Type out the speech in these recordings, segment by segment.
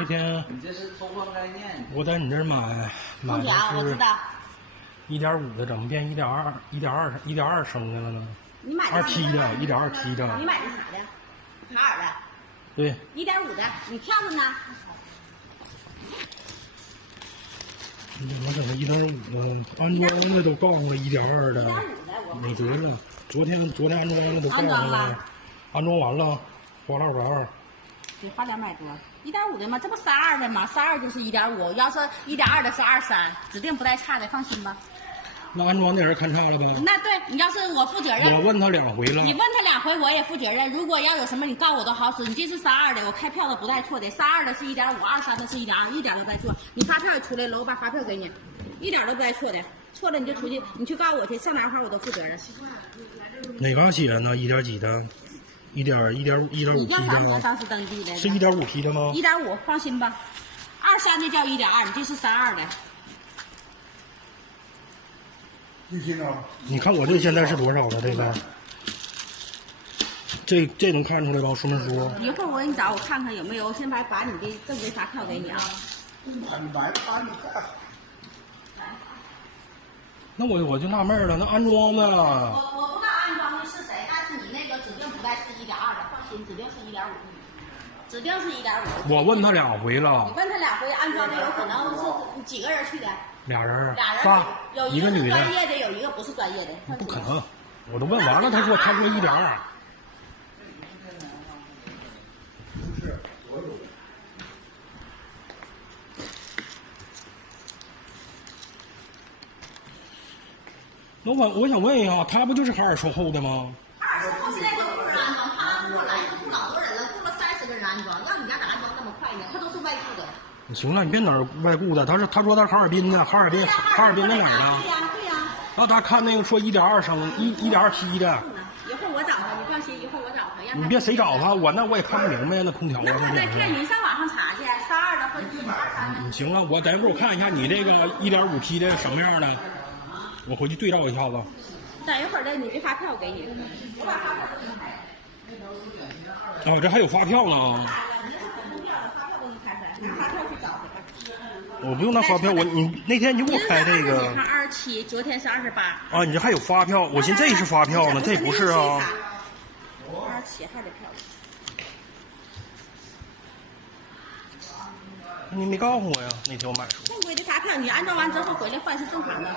那天你这是偷换概念。我在你这儿买的是1.5的，怎么变1.2升的了呢？你买的2T 的，1.2T 的。你买的啥的？卡尔的。对。1.5的，你票子呢？我整个1.5的，安装的都告诉我1.2的，美德的。昨天安装的都告诉我，安装完了，花了220。得花200多。1.5的嘛，这不32的吗？32就是1.5，要是1.2的是23，指定不带差的，放心吧。那安装的人看差了吧？那对，你要是我负责任。我问他2回了。你问他2回，我也负责任。如果要有什么，你告我都好使。你这是32的，我开票的不带错的。32的是1.5，23的是1.2，一点都不带错。你发票也出来了，我把发票给你，一点都不带错的。错了你就出去，你去告我去，上哪块我都负责任。哪嘎写呢？1点几的？1.5T 的。当时登记的。是1.5T 的吗？1.5，放心吧。23的叫1.2，你这是32的。你看我这现在是多少了？这能看出来吧？说明书。一会儿我给你找，我看看有没有。我先把你的正规发票给你啊。那我就纳闷了，那安装的。我不知道安装的是谁，但是你那个指定不带是1.2的，放心，指定是1.5，指定是1.5。我问他2回了。你问他2回，安装的有可能是几个人去的？2人。仨，有一个女的。专业的，有一个不是专业的。不可能，我都问完了，他说他说1.2。那我想问一下，他不就是海尔售后的吗？海尔售后现在就不是安装，他过来就雇老多人了，雇了30个人安装，让你家咋安装那么快呢？他都是外雇的。行了，你别哪儿外雇的，他说他哈尔滨的，哈尔滨在哪儿啊？对呀。然后他看那个说1.2升1.2T 的。一会儿我找他，你放心，一会儿我找他。你别谁找他，我也看不明白那空调啊。那我再骗你上网上查去，32的或者1.23。行了，我等一会儿我看一下你这个1.5T 的什么样的。我回去对照一下子。等一会儿的，你这发票给你。我把发票给你开。哦，这还有发票呢。我不用拿发票，你那天你给我开这个。27，昨天是28。啊，你这还有发票？我寻思这是发票呢，这不是啊。27号的票。你没告诉我呀？那天我买的。正规的发票，你安装完之后回来换是正常的。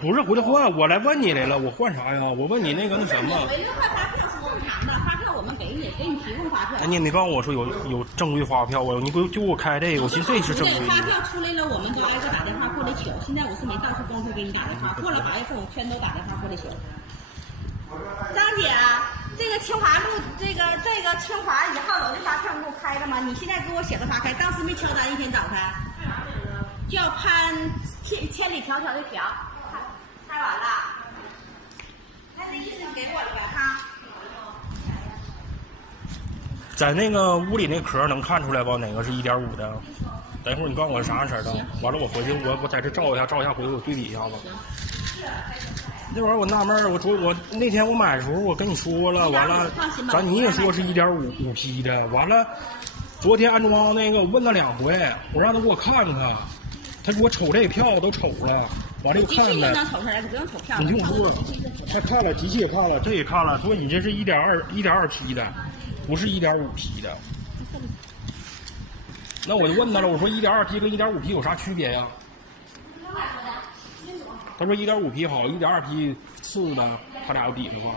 不是回来换，我来问你来了，我换啥呀？我问你那个那什么。回来换发票是正常的，发票我们给你提供发票。哎，你也没告诉我说有正规发票啊？你就给我开这个，我寻思这是正规的。发票出来了，我们都挨个打电话过来取。现在我是没到处公开给你打电话，过了8月份我全都打电话过来取。张姐，这个清华路这个清华1号楼的发票你给我开了吗？你现在给我写个发开，当时没敲单，一天早开。叫潘千里迢迢的迢，开完了。那这意思你给我了呗哈？在那个屋里那壳能看出来吧？哪个是1.5的？等一会儿你告诉我啥样式的，完了我回去我在这照一下，回去我对比一下子。那会儿我纳闷儿，我那天我买的时候我跟你说了，完了你也说是1.5T 的，完了昨天安装那个我问他2回，我让他给我看看，他说我瞅这票都瞅了，完了又看了。能瞅出来，不用瞅票。你听我说，他看了，机器也看了，这也看了，说你这是1.2T 的，不是1.5T 的。那我就问他了，我说1.2T 跟1.5T 有啥区别呀？他说1.5T 好，1.2T 次的，他俩要比了吧？